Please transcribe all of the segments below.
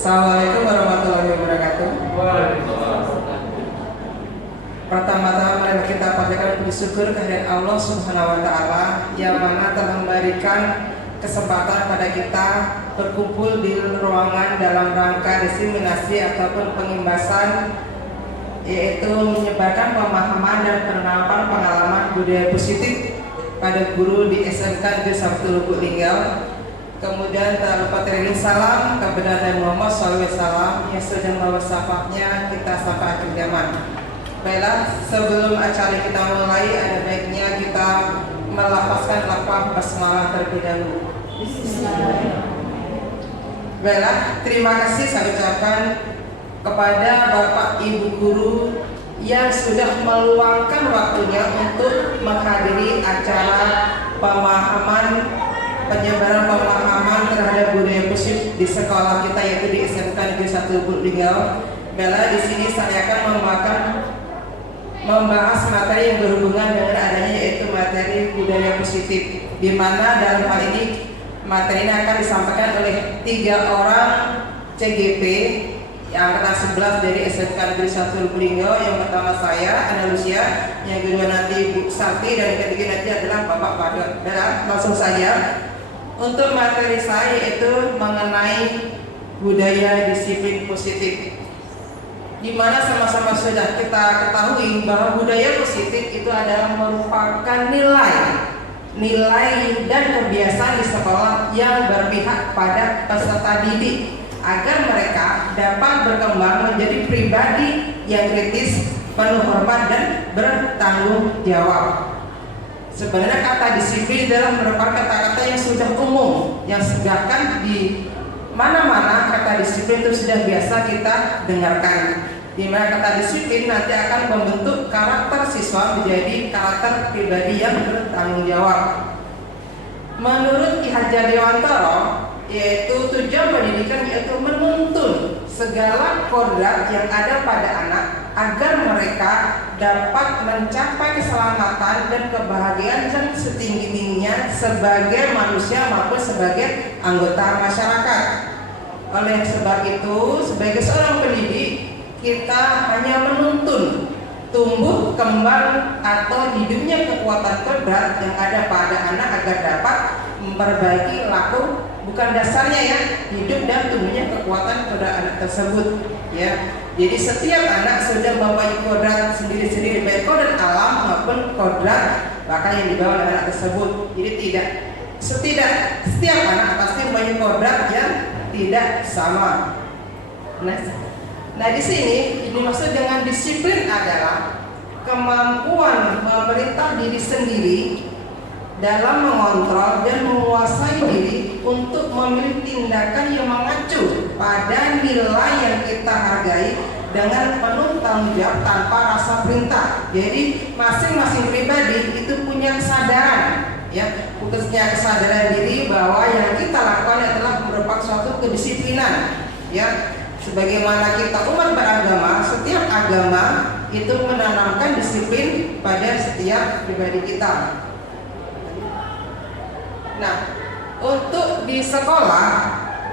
Assalamualaikum warahmatullahi wabarakatuh. Pertama-tama mari kita panjatkan puji syukur kehadirat Allah Subhanahu wa taala yang mana telah memberikan kesempatan pada kita berkumpul di ruangan dalam rangka diseminasi ataupun pengimbasan, yaitu menyebarkan pemahaman dan penerapan pengalaman budaya positif pada guru di SMK Negeri 1 Lubuk Linggau. Kemudian tak lupa teriring salam kepada Nabi Muhammad SAW yang sudah membawa syafaatnya kita sampai akhir zaman. Baiklah, sebelum acara kita mulai, ada baiknya kita melafazkan lafaz basmalah terlebih dahulu. Baiklah, terima kasih saya ucapkan kepada Bapak Ibu Guru yang sudah meluangkan waktunya untuk menghadiri acara penyebaran pemahaman terhadap budaya positif di sekolah kita, yaitu di SMK Negeri 1 Lubuk Linggau. Bella, di sini saya akan membahas materi yang berhubungan dengan adanya, yaitu materi budaya positif, di mana dalam hal ini materi ini akan disampaikan oleh 3 orang CGP yang angkatan 11 dari SMK Negeri 1 Lubuk Linggau. Yang pertama saya, Ana Lucia, yang kedua nanti Bu Sakti, dan yang ketiga nanti adalah Bapak Padot. Dan langsung saja untuk materi saya, yaitu mengenai budaya disiplin positif, di mana sama-sama sudah kita ketahui bahwa budaya positif itu adalah merupakan nilai dan kebiasaan di sekolah yang berpihak pada peserta didik agar mereka dapat berkembang menjadi pribadi yang kritis, penuh hormat dan bertanggung jawab. Sebenarnya kata disiplin adalah merupakan kata-kata yang sudah umum, yang bahkan di mana-mana kata disiplin itu sudah biasa kita dengarkan. Di mana kata disiplin nanti akan membentuk karakter siswa menjadi karakter pribadi yang bertanggung jawab. Menurut Ki Hajar Dewantara, yaitu tujuan pendidikan yaitu menuntun segala kodrat yang ada pada anak agar mereka dapat mencapai keselamatan dan kebahagiaan yang setinggi-tingginya sebagai manusia maupun sebagai anggota masyarakat. Oleh sebab itu, sebagai seorang pendidik, kita hanya menuntun tumbuh kembang atau hidupnya kekuatan kodrat yang ada pada anak agar dapat memperbaiki laku, bukan dasarnya ya, hidup dan tumbuhnya kekuatan kodrat anak tersebut ya. Jadi setiap anak sudah mempunyai kodrat sendiri-sendiri, baik kodrat alam maupun kodrat bahkan yang dibawa oleh anak tersebut. Jadi setiap anak pasti mempunyai kodrat yang tidak sama. Nah di sini ini maksud dengan disiplin adalah kemampuan memerintah diri sendiri dalam mengontrol dan menguasai diri untuk memilih tindakan yang mengacu pada nilai yang kita hargai dengan penuh tanggung jawab tanpa rasa perintah. Jadi masing-masing pribadi itu punya kesadaran ya, khususnya kesadaran diri bahwa yang kita lakukan adalah merupakan suatu kedisiplinan ya. Sebagaimana kita umat beragama, setiap agama itu menanamkan disiplin pada setiap pribadi kita. Nah, untuk di sekolah,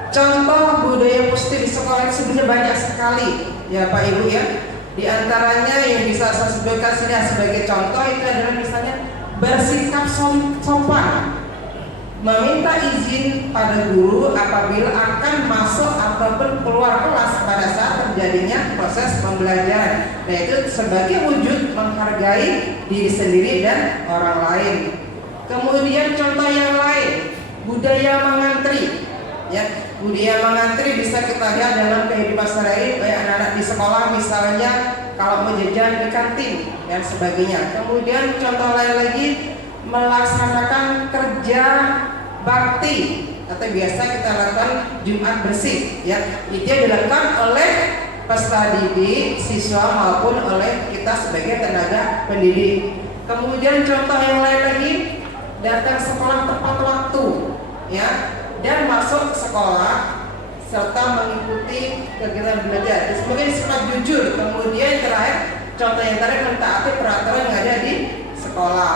contoh budaya positif di sekolah sebenarnya banyak sekali ya Pak Ibu ya. Di antaranya yang bisa saya sebutkan sini sebagai contoh itu adalah misalnya bersikap sopan, meminta izin pada guru apabila akan masuk ataupun keluar kelas pada saat terjadinya proses pembelajaran. Nah itu sebagai wujud menghargai diri sendiri dan orang lain. Kemudian contoh yang lain, budaya mengantri ya. Budaya mengantri bisa kita lihat dalam kehidupan sehari-hari, baik anak-anak di sekolah misalnya kalau mau jajan di kantin dan sebagainya. Kemudian contoh lain lagi, melaksanakan kerja bakti atau biasa kita lakukan Jumat bersih ya. Itu dilakukan oleh peserta didik, siswa maupun oleh kita sebagai tenaga pendidik. Kemudian contoh yang lain lagi, datang sekolah tepat waktu ya, dan masuk sekolah serta mengikuti kegiatan belajar. Sebagai sifat jujur. Kemudian terakhir, contoh yang terakhir mentaati peraturan yang ada di sekolah.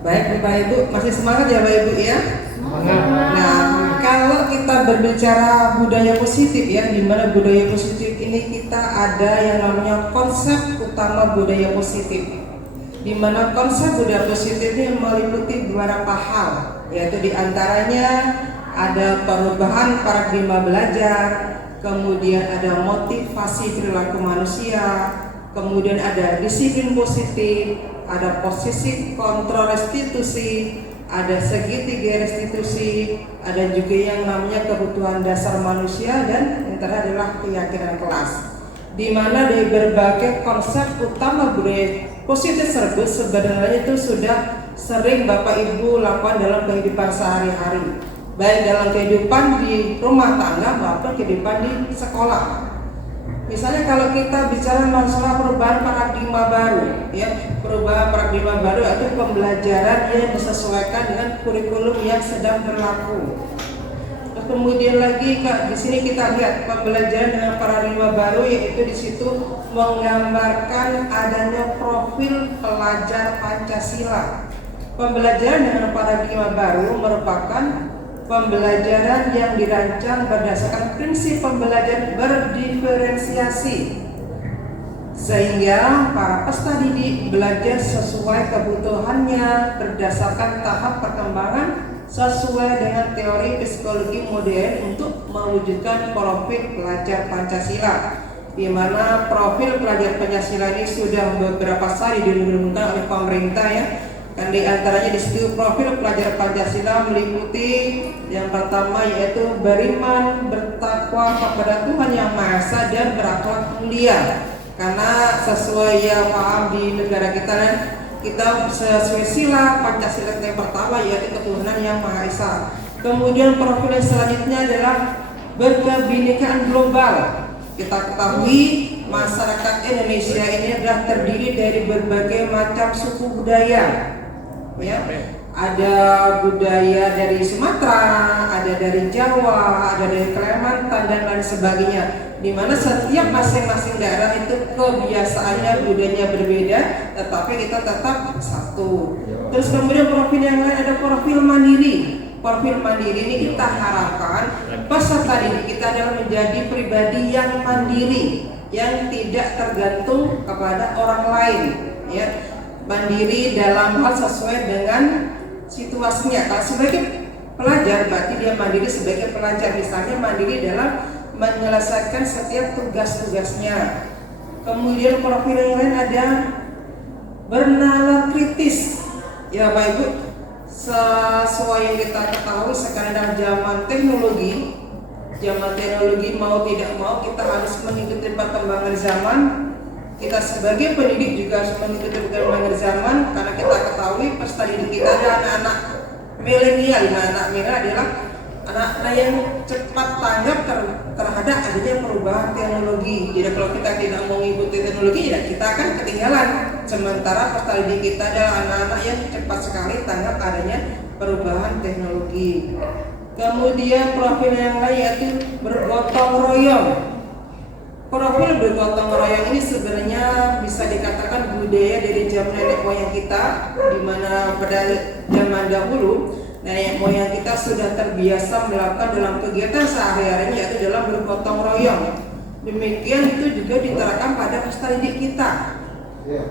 Baik Bapak Ibu, masih semangat ya Bapak Ibu ya? Semangat. Nah, kalau kita berbicara budaya positif ya, di mana budaya positif ini kita ada yang namanya konsep utama budaya positif. Di mana konsep budaya positif ini meliputi beberapa hal, yaitu diantaranya ada perubahan paradigma belajar, kemudian ada motivasi perilaku manusia, kemudian ada disiplin positif, ada posisi kontrol restitusi, ada segitiga restitusi, ada juga yang namanya kebutuhan dasar manusia, dan yang terakhir adalah keyakinan kelas. Di mana dari berbagai konsep utama budaya positif tersebut sebenarnya itu sudah sering Bapak Ibu lakukan dalam kehidupan sehari-hari, baik dalam kehidupan di rumah tangga maupun kehidupan di sekolah. Misalnya kalau kita bicara masalah perubahan paradigma baru, ya, perubahan paradigma baru atau pembelajaran yang disesuaikan dengan kurikulum yang sedang berlaku. Terus kemudian lagi di sini kita lihat pembelajaran dengan paradigma baru, yaitu di situ menggambarkan adanya profil pelajar Pancasila. Pembelajaran dengan paradigma baru merupakan pembelajaran yang dirancang berdasarkan prinsip pembelajaran berdiferensiasi, sehingga para peserta didik belajar sesuai kebutuhannya berdasarkan tahap perkembangan sesuai dengan teori psikologi modern untuk mewujudkan profil pelajar Pancasila, di mana profil pelajar Pancasila ini sudah beberapa kali diumumkan oleh pemerintah ya. Dan di antaranya di situ profil pelajar Pancasila meliputi yang pertama yaitu beriman, bertakwa kepada Tuhan Yang Maha Esa dan berakhlak mulia. Karena sesuai yang paham di negara kita kan, kita sesuai sila Pancasila yang pertama yaitu ketuhanan Yang Maha Esa. Kemudian profil yang selanjutnya adalah berkebinekaan global. Kita ketahui masyarakat Indonesia ini adalah terdiri dari berbagai macam suku budaya. Ya, ada budaya dari Sumatera, ada dari Jawa, ada dari Kalimantan dan lain sebagainya. Di mana setiap masing-masing daerah itu kebiasaannya, budayanya berbeda, tetapi kita tetap satu. Terus kemudian profil yang lain ada profil mandiri. Profil mandiri ini kita harapkan peserta didik kita adalah menjadi pribadi yang mandiri, yang tidak tergantung kepada orang lain, ya. Mandiri dalam hal sesuai dengan situasinya. Kalau sebagai pelajar berarti dia mandiri sebagai pelajar, misalnya mandiri dalam menyelesaikan setiap tugas-tugasnya. Kemudian profil yang lain ada bernalar kritis. Ya Bapak Ibu, sesuai yang kita ketahui sekarang dalam zaman teknologi mau tidak mau kita harus mengikuti perkembangan zaman. Kita sebagai pendidik juga harus mengikuti perkembangan zaman, karena kita ketahui peserta didik kita adalah anak-anak milenial. Anak milenial adalah anak-anak yang cepat tanggap terhadap adanya perubahan teknologi. Jadi kalau kita tidak mau mengikuti teknologi, ya kita akan ketinggalan. Sementara peserta didik kita adalah anak-anak yang cepat sekali tanggap adanya perubahan teknologi. Kemudian profil yang lain yaitu bergotong royong. Profil bergotong royong ini sebenarnya bisa dikatakan budaya dari zaman nenek moyang kita, di mana pada zaman dahulu nenek moyang kita sudah terbiasa melakukan dalam kegiatan sehari-hari yaitu dalam bergotong royong. Demikian itu juga diterapkan pada peserta didik kita.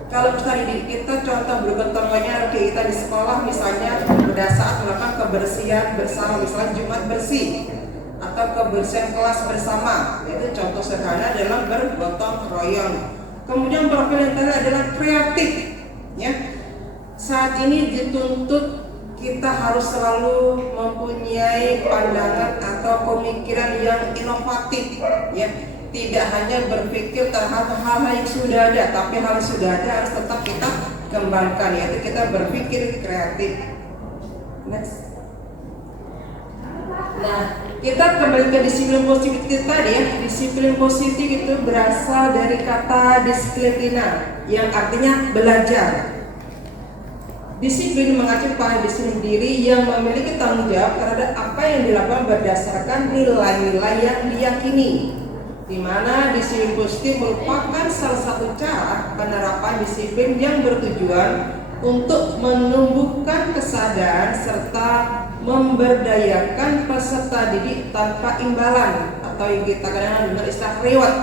Kalau peserta didik kita contoh bergotong royongnya kita di sekolah, misalnya pada saat melakukan kebersihan bersama, misalnya Jumat bersih atau kebersihan kelas bersama, itu contoh sederhana dalam bergotong royong. Kemudian profil yang terakhir adalah kreatif, ya. Saat ini dituntut kita harus selalu mempunyai pandangan atau pemikiran yang inovatif, ya. Tidak hanya berpikir terhadap hal-hal yang sudah ada, tapi hal yang sudah ada harus tetap kita kembangkan, yaitu kita berpikir kreatif. Next. Nah, kita kembali ke disiplin positif tadi ya. Disiplin positif itu berasal dari kata disiplina yang artinya belajar. Disiplin mengacu pada diri sendiri yang memiliki tanggung jawab terhadap apa yang dilakukan berdasarkan nilai-nilai yang diyakini. Di mana disiplin positif merupakan salah satu cara penerapan disiplin yang bertujuan untuk menumbuhkan kesadaran serta memberdayakan peserta didik tanpa imbalan atau yang kita kenal dengan istilah reward,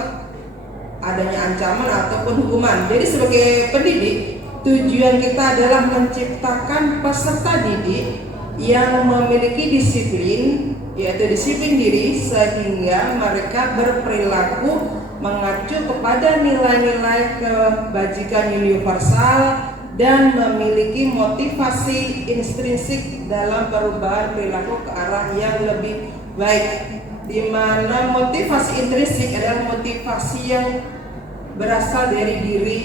adanya ancaman ataupun hukuman. Jadi sebagai pendidik, tujuan kita adalah menciptakan peserta didik yang memiliki disiplin, yaitu disiplin diri, sehingga mereka berperilaku mengacu kepada nilai-nilai kebajikan universal dan memiliki motivasi intrinsik dalam perubahan perilaku ke arah yang lebih baik, di mana motivasi intrinsik adalah motivasi yang berasal dari diri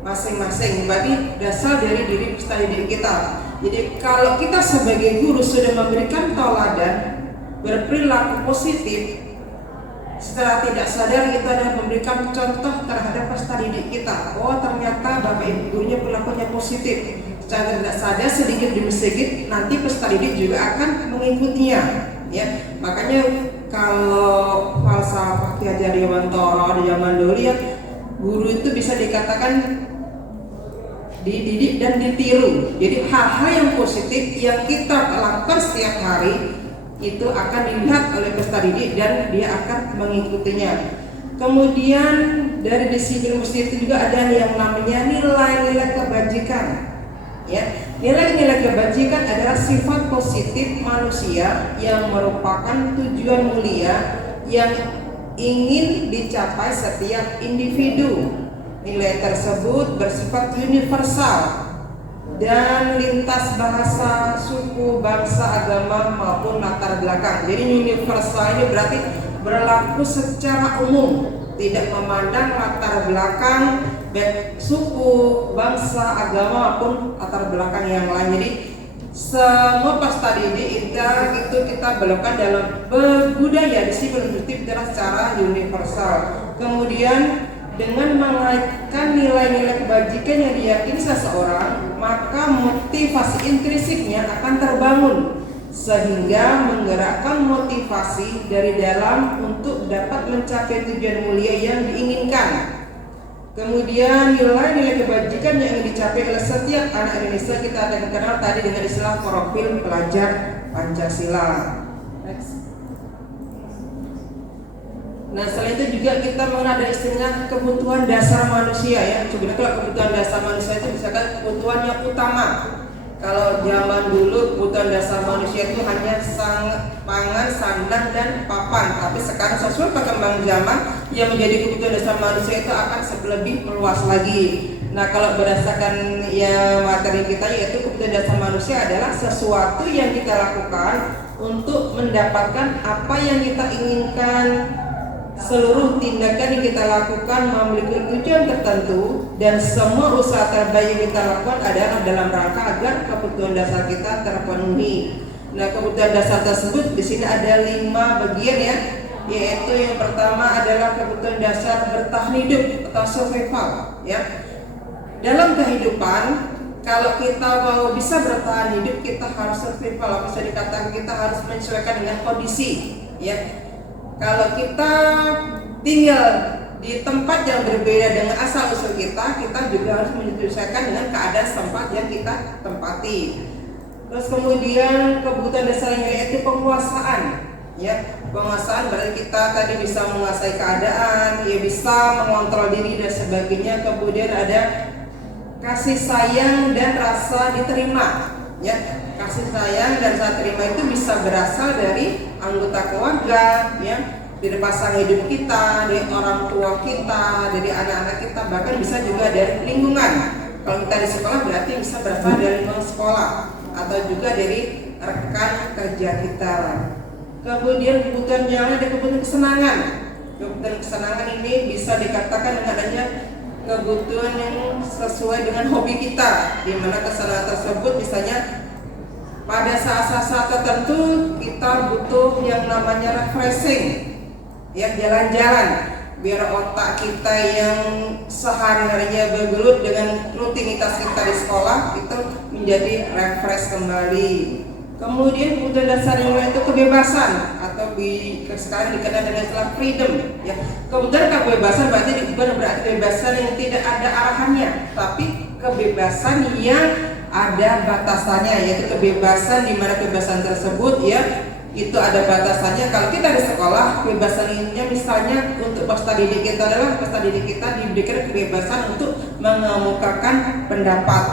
masing-masing, berarti berasal dari diri peserta didik kita. Jadi kalau kita sebagai guru sudah memberikan teladan berperilaku positif, secara tidak sadar kita adalah memberikan contoh terhadap peserta didik kita. Oh, ternyata Bapak Ibu gurunya perilakunya positif. Secara tidak sadar sedikit demi sedikit nanti peserta didik juga akan mengikutinya. Ya, makanya kalau falsafah Ki Hajar Dewantara di zaman dulu ya, guru itu bisa dikatakan dididik dan ditiru. Jadi hal-hal yang positif yang kita lakukan setiap hari itu akan dilihat oleh peserta didik dan dia akan mengikutinya. Kemudian dari disiplin positif itu juga ada yang namanya nilai-nilai kebajikan. Ya, nilai-nilai kebajikan adalah sifat positif manusia yang merupakan tujuan mulia yang ingin dicapai setiap individu. Nilai tersebut bersifat universal dan lintas bahasa, suku, bangsa, agama maupun latar belakang. Jadi universal ini berarti berlaku secara umum, tidak memandang latar belakang, baik suku, bangsa, agama maupun latar belakang yang lain. Jadi semua peserta didik itu kita berlakukan dalam budaya disiplin positif secara universal. Kemudian dengan mengaitkan nilai-nilai kebajikan yang diyakini seseorang, maka motivasi intrinsiknya akan terbangun sehingga menggerakkan motivasi dari dalam untuk dapat mencapai tujuan mulia yang diinginkan. Kemudian nilai-nilai kebajikan yang ingin dicapai oleh setiap anak Indonesia kita akan kenal tadi dengan istilah profil pelajar Pancasila. Next. Nah, selain itu juga kita mengenal ada istilah kebutuhan dasar manusia ya. Sebenarnya kalau kebutuhan dasar manusia itu misalkan kebutuhan yang utama. Kalau zaman dulu kebutuhan dasar manusia itu hanya pangan, sandang, dan papan. Tapi sekarang sesuai perkembangan zaman yang menjadi kebutuhan dasar manusia itu akan lebih meluas lagi. Nah, kalau berdasarkan ya materi kita, yaitu kebutuhan dasar manusia adalah sesuatu yang kita lakukan untuk mendapatkan apa yang kita inginkan. Seluruh tindakan yang kita lakukan memiliki tujuan tertentu dan semua usaha terbaik yang kita lakukan adalah dalam rangka agar kebutuhan dasar kita terpenuhi. Nah, kebutuhan dasar tersebut di sini ada 5 bagian ya, yaitu yang pertama adalah kebutuhan dasar bertahan hidup atau survival ya. Dalam kehidupan, kalau kita mau bisa bertahan hidup, kita harus survival, bisa dikatakan kita harus menyesuaikan dengan kondisi ya. Kalau kita tinggal di tempat yang berbeda dengan asal usul kita juga harus menyesuaikan dengan keadaan tempat yang kita tempati. Terus kemudian kebutuhan dasarnya yaitu penguasaan. Ya, penguasaan berarti kita tadi bisa menguasai keadaan, ya bisa mengontrol diri dan sebagainya. Kemudian ada kasih sayang dan rasa diterima. Ya, kasih sayang dan rasa terima itu bisa berasal dari anggota keluarga, ya, dari pasangan hidup kita, dari orang tua kita, dari anak-anak kita, bahkan bisa juga dari lingkungan. Kalau kita di sekolah berarti bisa berasal dari lingkungan sekolah atau juga dari rekan kerja kita. Kemudian kebutuhan yang lain ada kebutuhan kesenangan. Kebutuhan kesenangan ini bisa dikatakan dengan adanya kebutuhan yang sesuai dengan hobi kita, di mana kesenangan tersebut misalnya pada saat-saat tertentu kita butuh yang namanya refreshing, ya, jalan-jalan biar otak kita yang sehari-harinya bergelut dengan rutinitas kita di sekolah itu menjadi refresh kembali. Kemudian kebutuhan dasar yang lain itu kebebasan atau sekarang dikenal dengan istilah freedom. Ya, kemudian kebebasan berarti kebebasan yang tidak ada arahannya, tapi kebebasan yang ada batasannya, yaitu kebebasan, di mana kebebasan tersebut ya itu ada batasannya. Kalau kita di sekolah, kebebasannya misalnya untuk peserta didik kita adalah peserta didik kita diberikan kebebasan untuk mengemukakan pendapat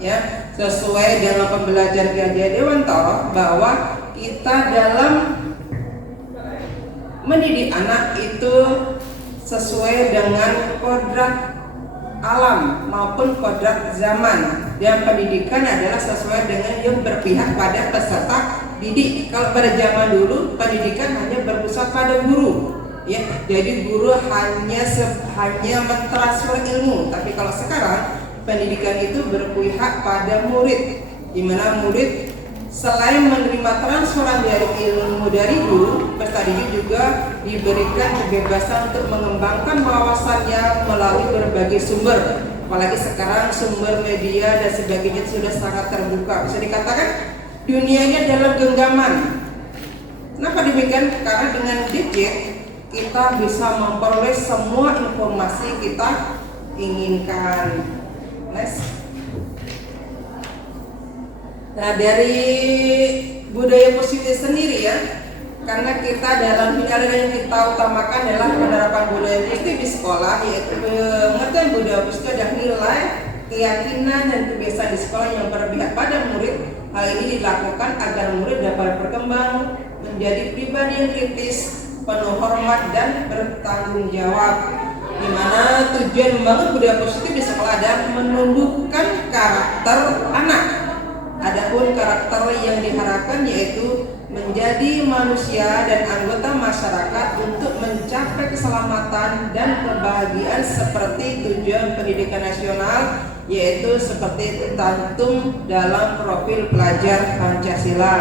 ya, sesuai dengan pembelajaran Ki Hajar Dewantara bahwa kita dalam mendidik anak itu sesuai dengan kodrat alam maupun kodrat zaman, dan pendidikan adalah sesuai dengan yang berpihak pada peserta didik. Kalau pada zaman dulu pendidikan hanya berpusat pada guru ya, jadi guru hanya mentransfer ilmu. Tapi kalau sekarang pendidikan itu berpihak pada murid, di mana murid selain menerima transferan dari ilmu dari guru, peserta didik juga diberikan kebebasan untuk mengembangkan wawasannya melalui berbagai sumber. Apalagi sekarang sumber media dan sebagainya sudah sangat terbuka. Bisa dikatakan dunia ini adalah genggaman. Kenapa demikian? Karena dengan gadget kita bisa memperoleh semua informasi kita inginkan. Next. Nah, dari budaya positif sendiri ya, karena kita dalam hal yang kita utamakan adalah penerapan budaya positif di sekolah, yaitu pengertian budaya positif adalah nilai, keyakinan dan kebiasaan di sekolah yang berpihak pada murid. Hal ini dilakukan agar murid dapat berkembang menjadi pribadi yang kritis, penuh hormat dan bertanggung jawab. Di mana tujuan membangun budaya positif di sekolah adalah menumbuhkan karakter anak. Adapun karakter yang diharapkan yaitu menjadi manusia dan anggota masyarakat untuk mencapai keselamatan dan kebahagiaan seperti tujuan pendidikan nasional, yaitu seperti tercantum dalam profil pelajar Pancasila.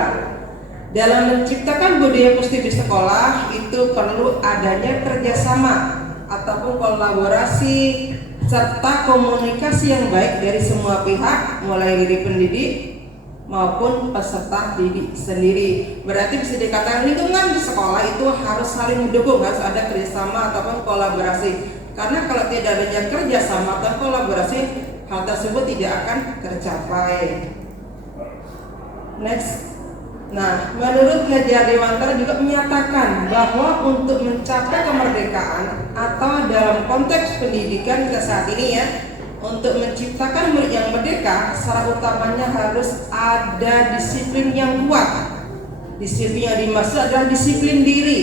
Dalam menciptakan budaya positif di sekolah itu perlu adanya kerjasama ataupun kolaborasi serta komunikasi yang baik dari semua pihak, mulai dari pendidik maupun peserta didik sendiri. Berarti bisa dikatakan lingkungan di sekolah itu harus saling mendukung, harus ada kerjasama ataupun kolaborasi. Karena kalau tidak adanya kerjasama atau kolaborasi, hal tersebut tidak akan tercapai. Next. Nah, menurut Ki Hajar Dewantara juga menyatakan bahwa untuk mencapai kemerdekaan atau dalam konteks pendidikan kita saat ini ya, untuk menciptakan murid yang merdeka, secara utamanya harus ada disiplin yang kuat. Disiplin yang dimaksud adalah disiplin diri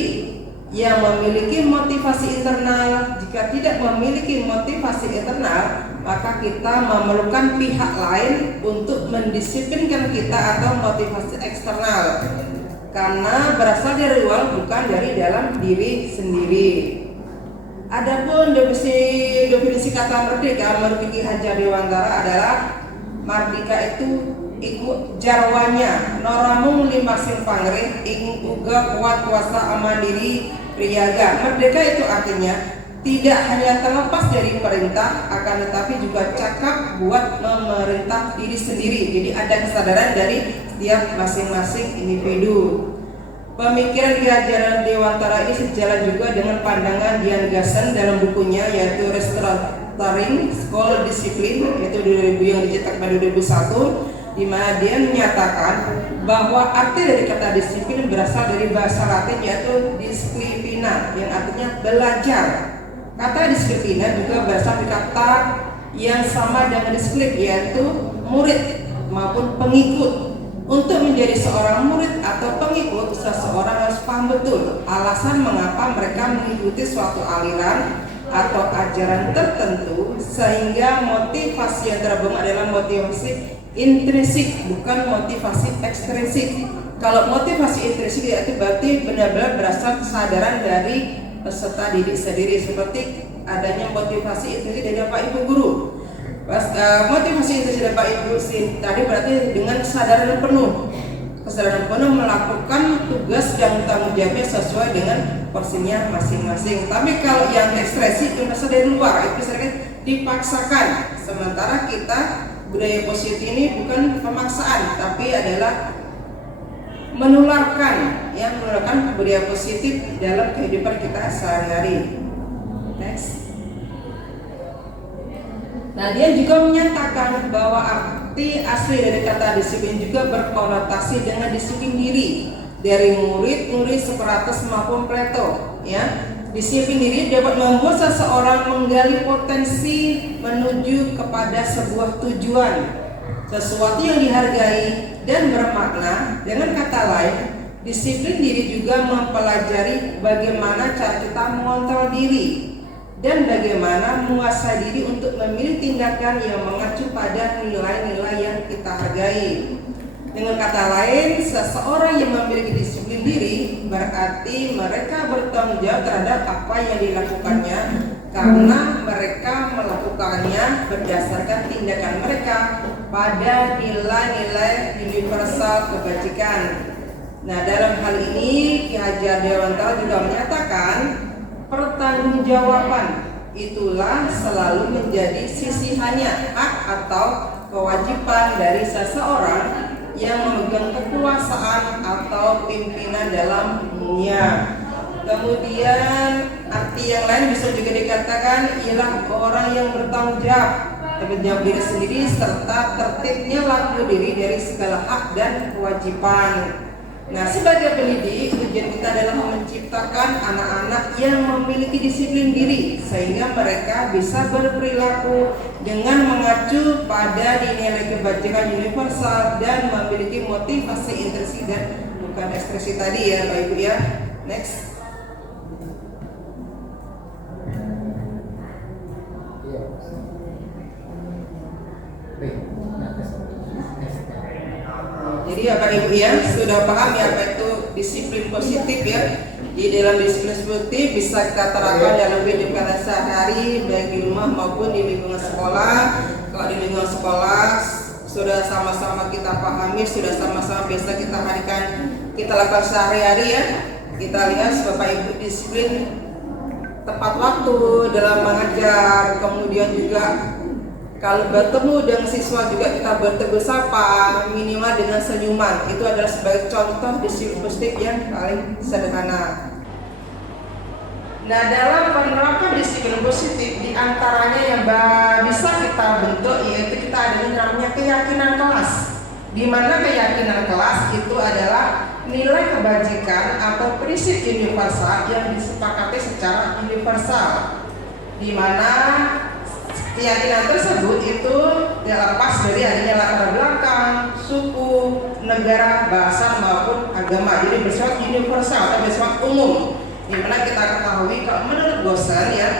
yang memiliki motivasi internal. Jika tidak memiliki motivasi internal, maka kita memerlukan pihak lain untuk mendisiplinkan kita atau motivasi eksternal, karena berasal dari luar bukan dari dalam diri sendiri. Adapun definisi kata merdeka menurut Ki Hajar Dewantara adalah merdeka itu iku jarwanya noramung limasin pangrih ing uga kuat kuasa mandiri priyaga. Merdeka itu artinya tidak hanya terlepas dari perintah, akan tetapi juga cakap buat memerintah diri sendiri. Jadi ada kesadaran dari setiap masing-masing individu. Pemikiran Ki Hajar Dewantara ini sejalan juga dengan pandangan Dian Gassen dalam bukunya yaitu Restoring School Discipline, yaitu 2000 yang dicetak pada 2001, di mana dia menyatakan bahwa arti dari kata disiplin berasal dari bahasa Latin yaitu disciplina, yang artinya belajar. Kata disiplina juga berasal dari kata yang sama dengan disiplin, yaitu murid maupun pengikut. Untuk menjadi seorang murid atau pengikut, seseorang harus paham betul alasan mengapa mereka mengikuti suatu aliran atau ajaran tertentu, sehingga motivasi yang terbangun adalah motivasi intrinsik, bukan motivasi ekstrinsik. Kalau motivasi intrinsik itu berarti benar-benar berasal kesadaran dari peserta didik sendiri, seperti adanya motivasi intrinsik dari Bapak Ibu guru. Motivasi itu sudah Pak Ibu tadi berarti dengan kesadaran penuh melakukan tugas dan tanggung jawabnya sesuai dengan porsinya masing-masing. Tapi kalau yang ekstresi itu berasal dari luar, itu sering dipaksakan. Sementara kita budaya positif ini bukan pemaksaan, tapi adalah menularkan budaya positif dalam kehidupan kita sehari-hari. Next. Nah, dia juga menyatakan bahwa Arti asli dari kata disiplin juga berkonotasi dengan disiplin diri dari murid-murid Sokrates maupun Plato, ya. Disiplin diri dapat membuat seseorang menggali potensi menuju kepada sebuah tujuan, sesuatu yang dihargai dan bermakna. Dengan kata lain, disiplin diri juga mempelajari bagaimana cara kita mengontrol diri dan bagaimana menguasai diri untuk memilih tindakan yang mengacu pada nilai-nilai yang kita hargai. Dengan kata lain, seseorang yang memiliki disiplin diri berarti mereka bertanggung jawab terhadap apa yang dilakukannya karena mereka melakukannya berdasarkan tindakan mereka pada nilai-nilai universal kebajikan. Nah, dalam hal ini Ki Haji Dewantara juga menyatakan pertanggungjawaban itulah selalu menjadi sisihannya hak atau kewajiban dari seseorang yang memegang kekuasaan atau pimpinan dalam dunia. Kemudian arti yang lain bisa juga dikatakan ialah orang yang bertanggung jawab diri sendiri serta tertibnya laku diri dari segala hak dan kewajiban. Nah, sebagai pendidik, tujuan kita adalah menciptakan anak-anak yang memiliki disiplin diri sehingga mereka bisa berperilaku dengan mengacu pada nilai kebajikan universal dan memiliki motivasi intrinsik dan bukan ekspresi tadi ya, Bapak Ibu ya. Next. Jadi Bapak Ibu ya sudah paham ya apa itu disiplin positif ya. Di dalam disiplin positif bisa kita terapkan dalam hidup kita sehari-hari baik di rumah maupun di lingkungan sekolah. Kalau di lingkungan sekolah sudah sama-sama kita pahami, sudah sama-sama biasa kita lakukan sehari-hari ya. Kita lihat Bapak Ibu disiplin tepat waktu dalam mengajar, kemudian juga kalau bertemu dengan siswa juga kita bertegur sapa minimal dengan senyuman. Itu adalah sebagai contoh disiplin positif yang paling sederhana. Nah, dalam penerapan disiplin positif diantaranya yang bisa kita bentuk yaitu kita ada yang namanya keyakinan kelas. Di mana keyakinan kelas itu adalah nilai kebajikan atau prinsip universal yang disepakati secara universal. Di mana keyakinan tersebut itu tidak lepas dari adanya latar belakang, suku, negara, bahasa maupun agama. Jadi bersifat universal atau bersifat umum. Di mana kita ketahui kalau menurut Gosen ya,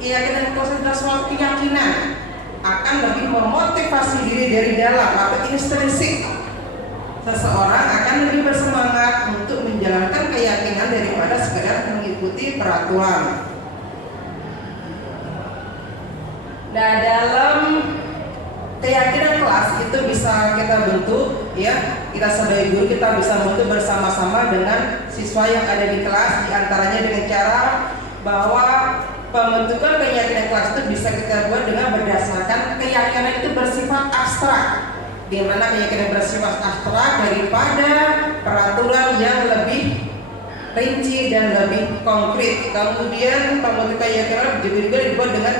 keyakinan Gosen adalah suatu keyakinan akan lebih memotivasi diri dari dalam atau intrinsik. Seseorang akan lebih bersemangat untuk menjalankan keyakinan daripada sekedar mengikuti peraturan. Nah, dalam keyakinan kelas itu bisa kita bentuk ya, kita sebagai guru kita bisa bentuk bersama-sama dengan siswa yang ada di kelas, diantaranya dengan cara bahwa pembentukan keyakinan kelas itu bisa kita buat dengan berdasarkan keyakinan itu bersifat abstrak, di mana keyakinan bersifat abstrak daripada peraturan yang lebih rinci dan lebih konkret. Kemudian pembentukan keyakinan juga dibuat dengan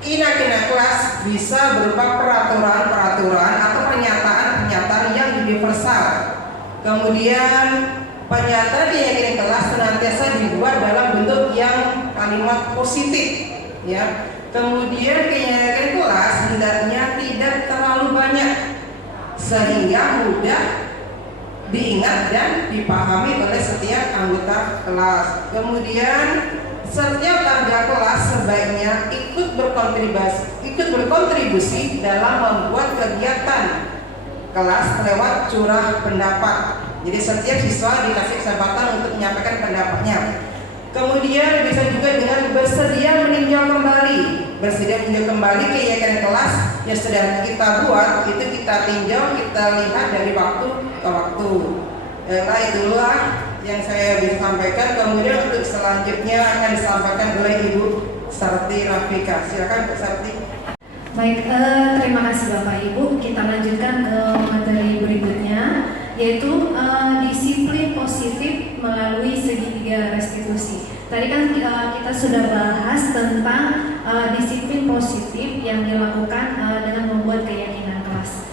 keyakinan kelas bisa berupa peraturan-peraturan atau pernyataan-pernyataan yang universal. Kemudian pernyataan keyakinan kelas senantiasa dibuat dalam bentuk yang kalimat positif, ya. Kemudian keyakinan kelas hendaknya tidak terlalu banyak sehingga mudah diingat dan dipahami oleh setiap anggota kelas. Kemudian setiap warga kelas sebaiknya ikut berkontribusi dalam membuat kegiatan kelas lewat curah pendapat. Jadi setiap siswa dikasih kesempatan untuk menyampaikan pendapatnya. Kemudian bisa juga dengan bersedia meninjau kembali keyakinan kelas yang sedang kita buat, itu kita tinjau, kita lihat dari waktu ke waktu. Itulah yang saya bisa sampaikan. Kemudian untuk selanjutnya akan disampaikan oleh Ibu Sarti Rafika. Silakan Bu Sarti. Baik, terima kasih Bapak Ibu. Kita lanjutkan ke materi berikutnya, yaitu disiplin positif melalui segitiga restitusi. Tadi kan kita sudah bahas tentang disiplin positif yang dilakukan dengan membuat keyakinan kelas.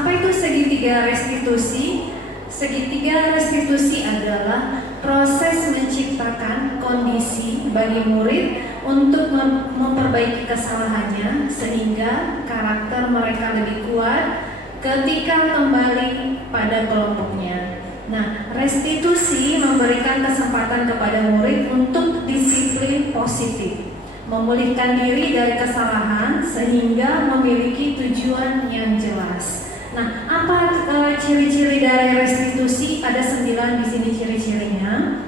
Apa itu segitiga restitusi? Segitiga restitusi adalah proses menciptakan kondisi bagi murid untuk memperbaiki kesalahannya sehingga karakter mereka lebih kuat ketika kembali pada kelompoknya. Nah, restitusi memberikan kesempatan kepada murid untuk disiplin positif, memulihkan diri dari kesalahan sehingga memiliki tujuan yang jelas. Nah, apa ciri-ciri dari restitusi? Ada 9 di sini ciri-cirinya.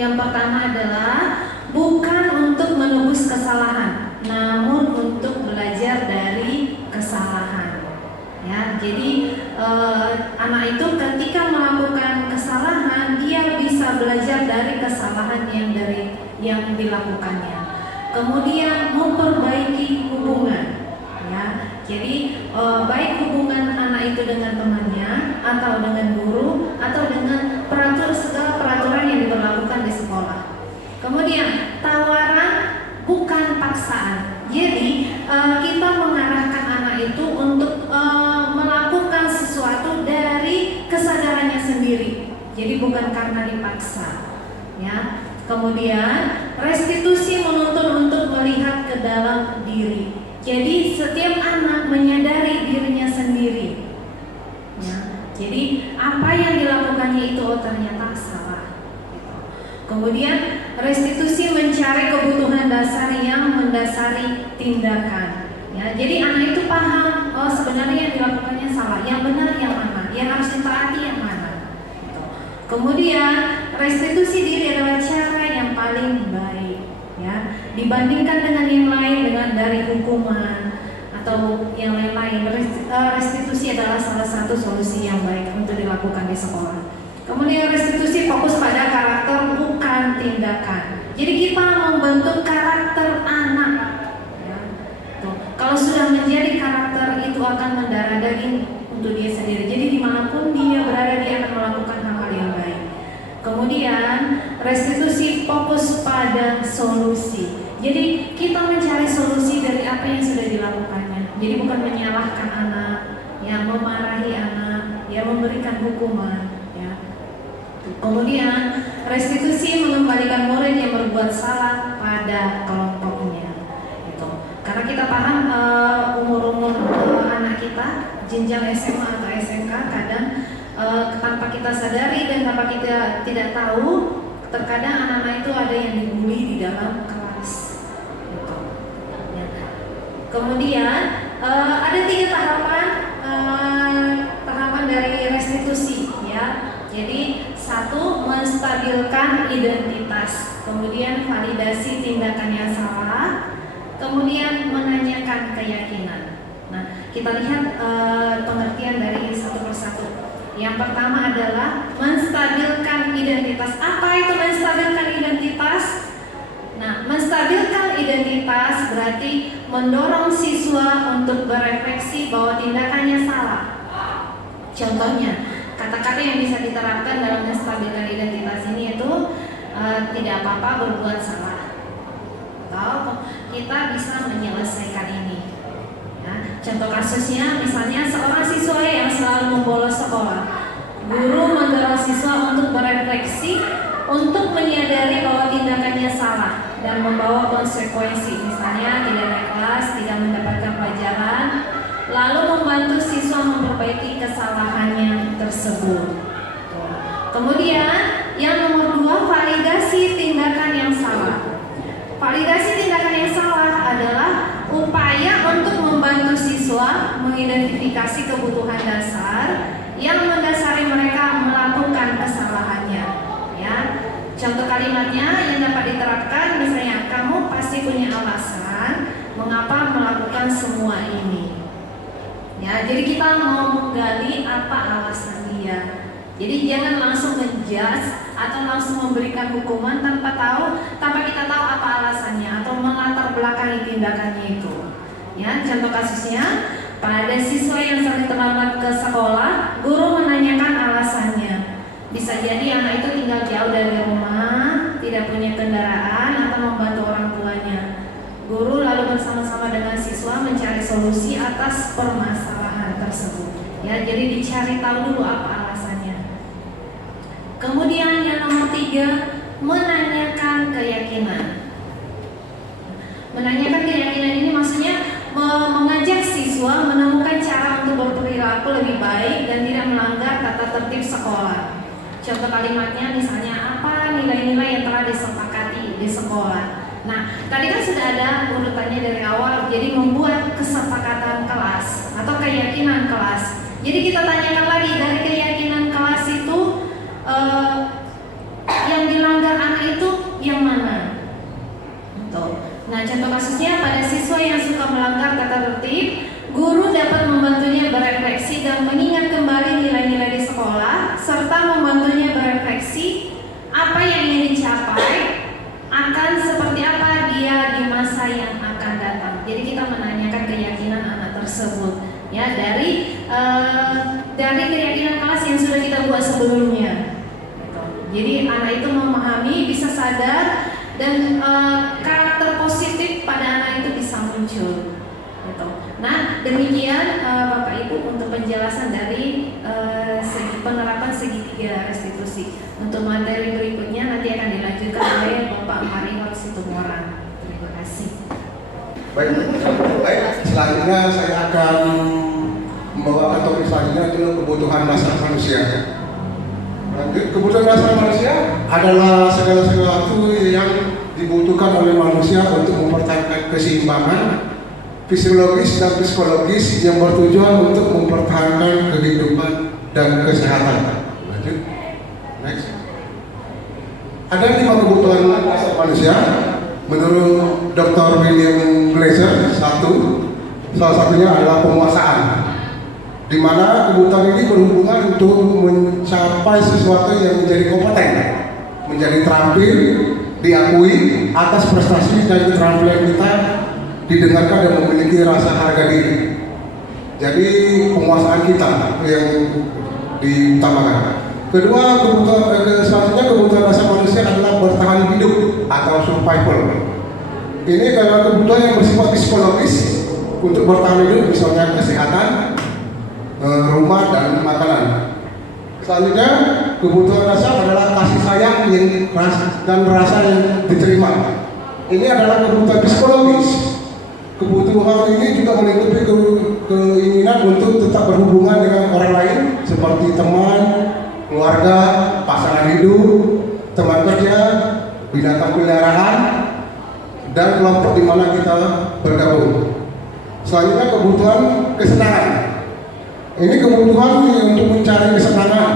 Yang pertama adalah bukan untuk menebus kesalahan, namun untuk belajar dari kesalahan. Ya, jadi anak itu ketika melakukan kesalahan dia bisa belajar dari kesalahan yang dilakukannya. Kemudian memperbaiki hubungan. Ya, jadi baik hubungan anak itu dengan temannya atau dengan guru atau dengan segala peraturan yang diberlakukan di sekolah. Kemudian tawaran bukan paksaan. Jadi kita mengarahkan anak itu untuk melakukan sesuatu dari kesadarannya sendiri. Jadi bukan karena dipaksa. Ya. Kemudian restitusi menuntun untuk melihat ke dalam diri. Jadi setiap anak menyadari dirinya sendiri. Ya. Jadi apa yang dilakukannya itu ternyata salah. Kemudian restitusi mencari kebutuhan dasar yang mendasari tindakan. Ya, jadi anak itu paham, oh sebenarnya yang dilakukannya salah, yang benar yang mana, yang harus ditaati yang mana. Gitu. Kemudian restitusi diri adalah cara yang paling baik, ya, dibandingkan dengan yang lain dengan dari hukuman atau yang lain-lain. Restitusi adalah salah satu solusi yang baik untuk dilakukan di sekolah. Kemudian restitusi fokus pada karakter bukan tindakan. Jadi kita membentuk karakter anak. Ya. Tuh. Kalau sudah menjadi karakter itu akan mendarah daging untuk dia sendiri. Jadi dimanapun dia berada dia akan melakukan hal-hal yang baik. Kemudian restitusi fokus pada solusi. Jadi kita mencari solusi dari apa yang sudah dilakukannya. Jadi bukan menyalahkan anak, yang memarahi anak, yang memberikan hukuman. Kemudian restitusi mengembalikan murid yang berbuat salah pada kelompoknya. Gitu. Karena kita paham umur-umur anak kita jenjang SMA atau SMK kadang tanpa kita sadari dan tanpa kita tidak tahu, terkadang anak-anak itu ada yang dibully di dalam kelas. Gitu. Ya. Kemudian ada 3 tahapan dari restitusi, ya. Jadi 1, menstabilkan identitas, kemudian validasi tindakan yang salah, kemudian menanyakan keyakinan. Nah, kita lihat pengertian dari satu persatu. Yang pertama adalah menstabilkan identitas. Apa itu menstabilkan identitas? Nah, menstabilkan identitas berarti mendorong siswa untuk berefleksi bahwa tindakannya salah. Contohnya, kata-kata yang bisa diterapkan dalam menstabilkan identitas ini itu tidak apa-apa berbuat salah, atau kita bisa menyelesaikan ini. Ya, contoh kasusnya misalnya seorang siswa yang selalu membolos sekolah. Guru mendorong siswa untuk berefleksi, untuk menyadari bahwa tindakannya salah dan membawa konsekuensi, misalnya tidak naik kelas, tidak mendapatkan pelajaran, lalu membantu siswa memperbaiki kesalahannya tersebut. Kemudian yang nomor 2, validasi tindakan yang salah. Validasi tindakan yang salah adalah upaya untuk membantu siswa mengidentifikasi kebutuhan dasar yang mendasari mereka melakukan kesalahannya. Ya, contoh kalimatnya yang dapat diterapkan misalnya, kamu pasti punya alasan mengapa melakukan semua ini. Ya, jadi kita mau menggali apa alasan dia. Jadi jangan langsung menjudge atau langsung memberikan hukuman tanpa kita tahu apa alasannya atau melatar belakangi tindakannya itu. Ya, contoh kasusnya pada siswa yang sering terlambat ke sekolah, guru menanyakan alasannya. Bisa jadi anak itu tinggal jauh dari rumah, tidak punya kendaraan atau membantu orang tuanya. Guru lalu bersama-sama dengan siswa mencari solusi atas permasalahan tersebut. Ya, jadi dicari tahu dulu apa alasannya. Kemudian yang nomor 3, menanyakan keyakinan. Menanyakan keyakinan ini maksudnya mengajak siswa menemukan cara untuk berperilaku lebih baik dan tidak melanggar tata tertib sekolah. Contoh kalimatnya misalnya apa nilai-nilai yang telah disepakati di sekolah. Nah, tadi kan sudah ada urutannya dari awal, jadi membuat kesepakatan kelas atau keyakinan kelas. Jadi kita tanyakan lagi dari keyakinan kelas itu yang dilanggar anak itu yang mana? Tuh. Nah, contoh kasusnya pada siswa yang suka melanggar tata tertib, guru dapat membantunya berefleksi dan mengingat kembali nilai-nilai di sekolah serta membantunya berefleksi apa yang ingin dicapai akan seperti apa dia di masa yang akan datang. Jadi kita menanyakan keyakinan anak tersebut ya dari keyakinan kelas yang sudah kita buat sebelumnya. Jadi anak itu memahami, bisa sadar dan karakter positif pada anak itu bisa muncul. Gitu. Nah, demikian Bapak Ibu untuk penjelasan dari penerapan segitiga restitusi. Untuk materi berikutnya nanti akan dilanjutkan oleh Bapak Mariot Situmorang. Terima kasih. Baik. Selanjutnya saya akan membawakan topik selanjutnya itu kebutuhan dasar manusia. Kebutuhan dasar manusia adalah segala sesuatu yang dibutuhkan oleh manusia untuk mempertahankan keseimbangan fisiologis dan psikologis yang bertujuan untuk mempertahankan kehidupan dan kesehatan. Lanjut. Next. Ada 5 kebutuhan dasar manusia menurut Dr. William Glasser. Salah satunya adalah penguasaan, di mana kebutuhan ini berhubungan untuk mencapai sesuatu yang menjadi kompeten, menjadi terampil, diakui atas prestasi dan keterampilan kita, didengarkan dan memiliki rasa harga diri. Jadi penguasaan kita yang diutamakan. Kedua, selanjutnya kebutuhan dasar manusia adalah bertahan hidup atau survival. Ini adalah kebutuhan yang bersifat psikologis untuk bertahan hidup, misalnya kesehatan, rumah dan makanan. Selanjutnya, kebutuhan dasar adalah kasih sayang dan rasa yang diterima. Ini adalah kebutuhan psikologis. Kebutuhan ini juga meliputi keinginan untuk tetap berhubungan dengan orang lain seperti teman, keluarga, pasangan hidup, teman kerja, binatang peliharaan, dan kelompok di mana kita bergabung. Selanjutnya kebutuhan kesenangan. Ini kebutuhan untuk mencari kesenangan,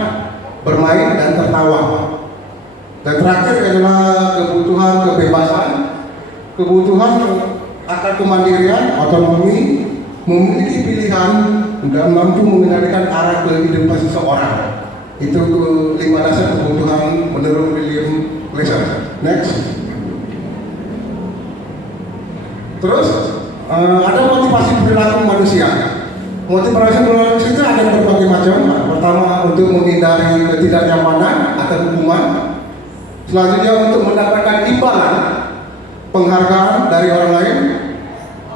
bermain dan tertawa. Dan terakhir adalah kebutuhan kebebasan, kebutuhan akan kemandirian, otonomi, memiliki pilihan dan mampu mengendalikan arah kehidupan seseorang. Itu 5 dasar kebutuhan menurut William Glasser. Next. Terus ada motivasi perilaku manusia. Motivasi perilaku itu ada berbagai macam. Pertama, untuk menghindari ketidaknyamanan atau hukuman. Selanjutnya, untuk mendapatkan imbalan, penghargaan dari orang lain.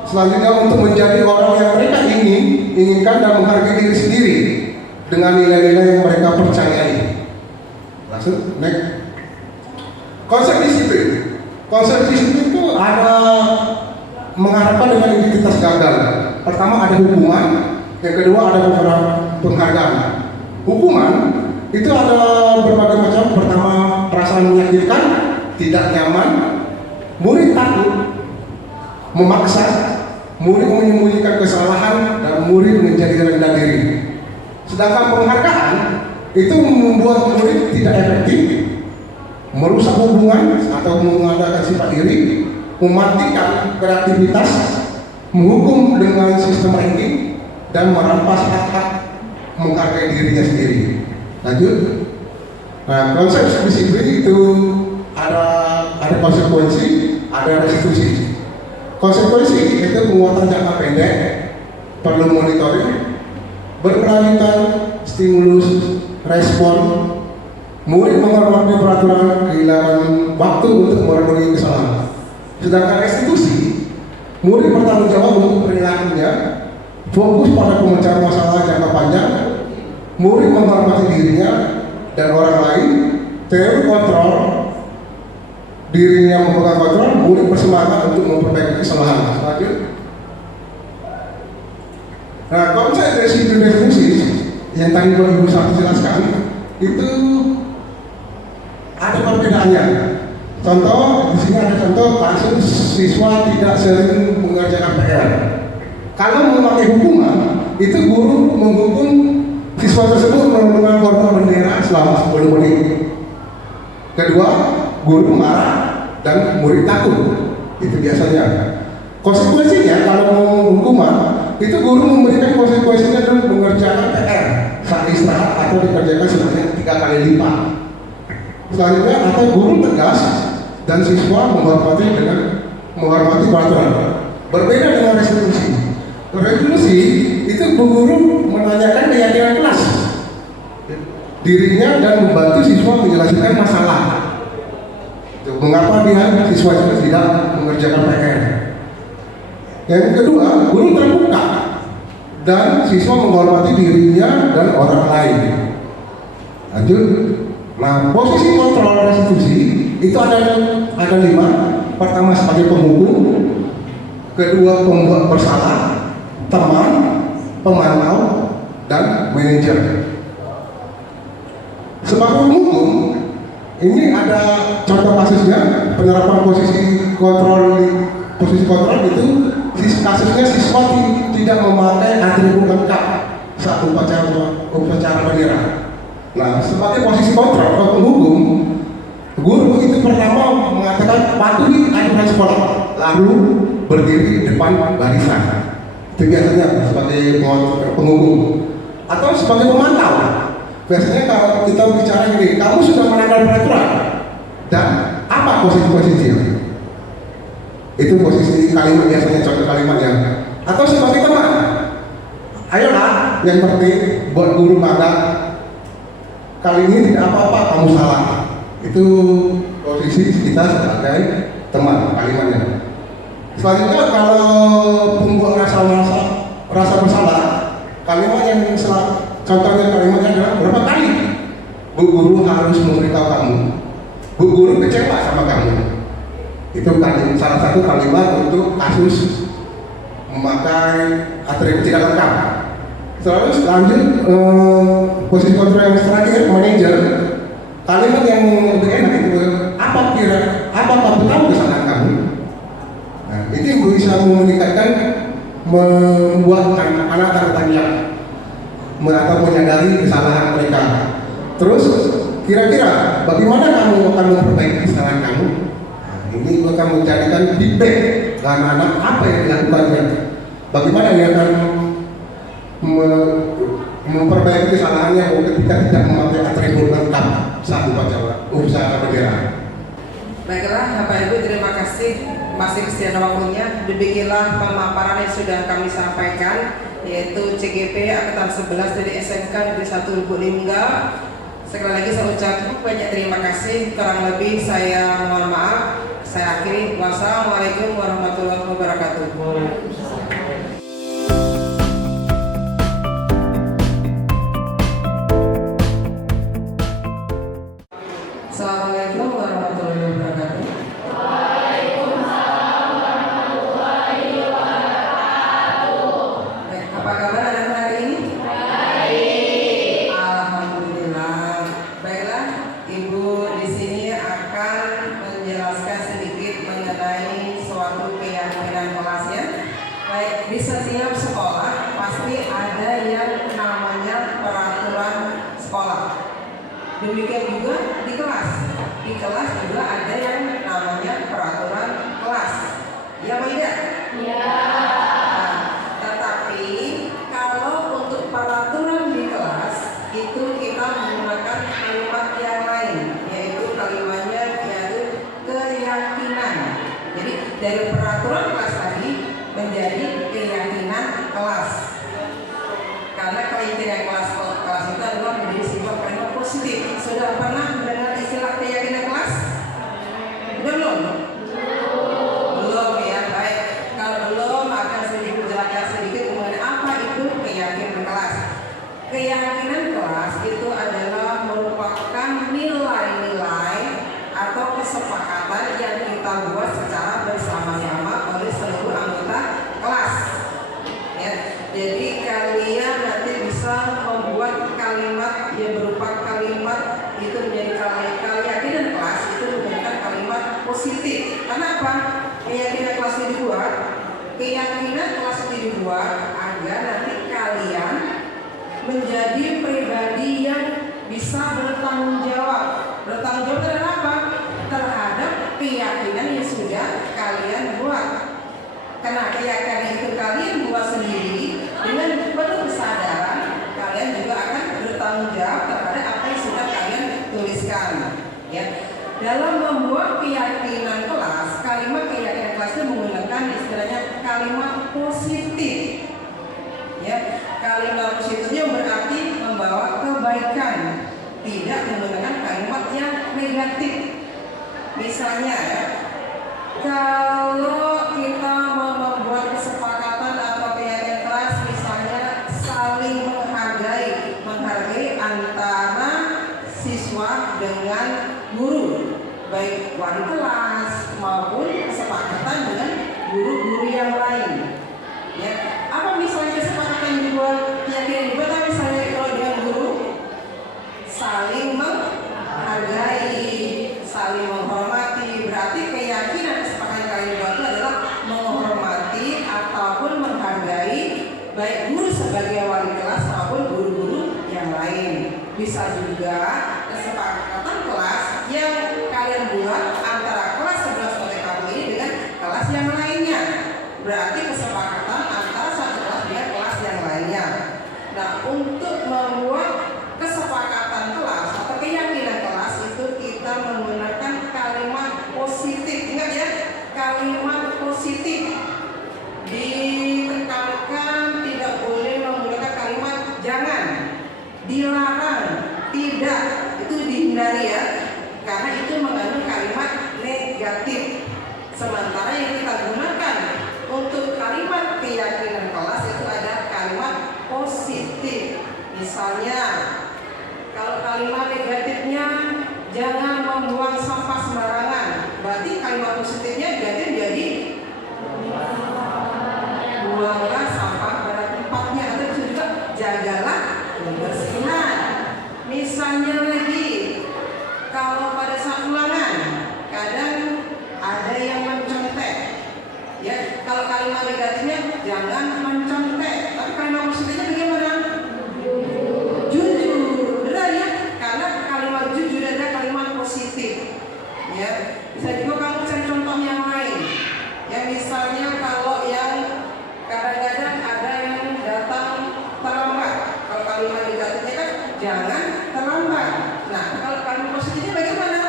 Selanjutnya, untuk menjadi orang yang mereka inginkan dan menghargai diri sendiri dengan nilai-nilai yang mereka percayai. Maksud, next. Konsep disiplin. Konsep disiplin itu ada mengharapkan dengan identitas gagal. Pertama ada hukuman, yang kedua ada penghargaan. Hukuman itu ada berbagai macam. Pertama, perasaan menyakitkan, tidak nyaman, murid takut, memaksa, murid menyembunyikan kesalahan, dan murid menjadi rendah diri. Sedangkan penghargaan itu membuat murid tidak efektif, merusak hubungan atau mengadakan sifat iri, mematikan kreativitas, menghukum dengan sistem ranking, dan merampas hak-hak menghargai dirinya sendiri. Lanjut. Nah, konsep disiplin itu ada konsekuensi, ada restitusi. Konsekuensi itu penguatan jangka pendek, perlu monitoring, berkelanjutan, stimulus, respon, murid menghormati peraturan, kehilangan waktu untuk memenuhi kesalahan. Sedangkan restitusi, murid bertanggung jawab untuk perilakunya, fokus pada pemecahan masalah jangka panjang, murid menghormati dirinya dan orang lain, teori kontrol, dirinya memegang kontrol, murid bersemangat untuk memperbaiki kesalahan. Selanjutnya, nah konsep disiplin definisi yang tadi Ibu Satu jelaskan itu ada perbedaannya. Contoh, di sini ada contoh kasus siswa tidak sering mengerjakan PR. Kalau memakai hukuman, itu guru menghukum siswa tersebut menurunkan korban bendera selama 10 menit. Kedua, guru marah dan murid takut. Itu biasanya. Konsekuensinya kalau mau hukuman, itu guru memberikan konsekuensinya dengan mengerjakan PR saat istirahat atau dikerjakan sebanyak 3 kali lipat. Selanjutnya, atau guru tegas dan siswa menghormati peraturan. Berbeda dengan restitusi. Restitusi itu guru menanyakan keyakinan kelas dirinya dan membantu siswa menjelaskan masalah. Mengapa dia siswa itu tidak mengerjakan PR. Yang kedua, guru terbuka dan siswa menghormati dirinya dan orang lain. Lanjut. Nah, posisi kontrol restitusi itu ada 5. Pertama sebagai penghukum, kedua pembuat bersalah, teman, pemantau, dan manajer. Sebagai penghukum, ini ada contoh kasusnya penerapan posisi kontrol itu kasusnya siswa tidak memakai atribut lengkap saat upacara bendera. Nah, sebagai posisi kontrol atau penghukum, guru itu pertama mengatakan patuhi aturan sekolah, lalu berdiri di depan barisan. Itu biasanya sebagai penghukum. Atau sebagai pemantau. Biasanya kalau kita bicara gini, kamu sudah melanggar peraturan dan apa posisi-posisinya? Itu posisi kalimat biasanya, contoh kalimatnya. Atau sebagai teman, ayolah yang penting buat guru bangga. Kali ini tidak apa-apa kamu salah. Itu posisi kita sebagai teman, kalimatnya. Selanjutnya kalau pembuat rasa bersalah, kalimat yang contohnya kalimatnya adalah berapa kali Bu Guru harus memberitahu kamu, Bu Guru kecewa sama kamu. Itu salah satu kalimat untuk kasus memakai atribut tidak lengkap. Terus lanjut posisi kontrol yang terakhir, manajer. Kalimat yang lebih enak itu apakah betul kesalahan kamu? Nah, ini bisa meningkatkan, membuat anak tertanya atau menyadari kesalahan mereka. Terus kira-kira bagaimana kamu akan memperbaiki kesalahan kamu? Nah, ini akan menjadikan feedback ke anak-anak apa yang dilakukannya. Bagaimana dia akan memperbaiki kesalahannya ketika tidak memakai atribut lengkap saat upacara bendera. Baiklah, Bapak Ibu, terima kasih masih kesediaan waktunya. Demikianlah pemaparan yang sudah kami sampaikan, yaitu CGP Angkatan 11 dari SMK Negeri 1 Lubuk Linggau. Sekali lagi saya ucapkan banyak terima kasih. Kurang lebih saya mohon maaf. Saya akhiri. Wassalamualaikum warahmatullahi wabarakatuh. Assalamualaikum warahmatullahi wabarakatuh. Waalaikumsalam warahmatullahi wabarakatuh. Baik, apa kabar anak hari ini? Baik. Alhamdulillah. Baiklah, Ibu di sini akan menjelaskan sedikit mengenai suatu keyakinan kelasnya. Baik, di setiap sekolah pasti ada yang namanya peraturan sekolah. Demikian juga di kelas. Di kelas juga ada yang namanya peraturan kelas. Ya, Pak Ida? Ya. Nah, tetapi kalau untuk peraturan di kelas itu kita menggunakan kalimat yang lain, yaitu kalimatnya yaitu keyakinan. Jadi dari peraturan kelas tadi menjadi keyakinan kelas. Karena keyakinan kelas itu adalah menjadi sifat kalimat positif. Sudah pernah mendengar istilah keyakinan kelas? Belum? Belum ya, baik. Kalau belum akan sedikit jelaskan sedikit mengenai apa keyakinan kelas ini dibuat agar nanti kalian menjadi pribadi yang bisa bertanggung jawab. Bertanggung jawab terhadap apa? Terhadap keyakinan yang sudah kalian buat. Karena keyakinan itu kalian buat sendiri dengan penuh kesadaran, kalian juga akan bertanggung jawab terhadap apa yang sudah kalian tuliskan. Ya. Dalam membuat keyakinan kelas, kalimat keyakinan kelas itu menggunakan istilahnya kalimat positif. Ya, kalimat positifnya berarti membawa kebaikan, tidak menggunakan kalimat yang negatif. Misalnya ya, kalau kita mau membuat kesepakatan atau keyakinan kelas, misalnya saling menghargai antara siswa dengan guru, baik wali kelas maupun kesepakatan dengan guru-guru yang lain. Ya, apa misalnya kesepakatan dibuat keyakinan dibuat? Tapi misalnya kalau dengan guru saling menghargai, saling menghormati, berarti keyakinan kesepakatan kalian dibuat itu adalah menghormati ataupun menghargai baik guru sebagai wali kelas maupun guru-guru yang lain. Bisa juga kesepakatan kelas yang kalian buat antara kelas 11 OTKB ini dengan kelas yang lainnya. Berarti kesepakatan antara satu kelas dengan kelas yang lainnya. Nah, untuk membuat kesepakatan kelas atau keyakinan kelas itu kita menggunakan kalimat positif. Ingat ya, kalimat positif. Ditekankan tidak boleh menggunakan kalimat jangan, dilarang, tidak, itu dihindari ya, karena itu mengandung kalimat negatif. Sementara yang kita gunakan untuk kalimat keyakinan kelas itu ada kalimat positif. Misalnya, kalau kalimat negatifnya jangan membuang sampah sembarangan, berarti kalimat positifnya jadi buanglah sampah pada tempatnya, atau itu juga jagalah kebersihan. Misalnya lagi, kalau pada saat ulangan kadang ada yang mencontek, ya, kalau kalimat negatifnya jangan mencontek, tapi kalimat positifnya bagaimana? Jujur, benar ya? Karena kalimat jujur adalah kalimat positif. Ya, bisa juga kamu cari contoh yang lain. Ya, misalnya kalau yang kadang-kadang ada yang datang terlambat, kalau kalimat negatifnya kan jangan terlambat. Nah, kalau kalimat positifnya bagaimana?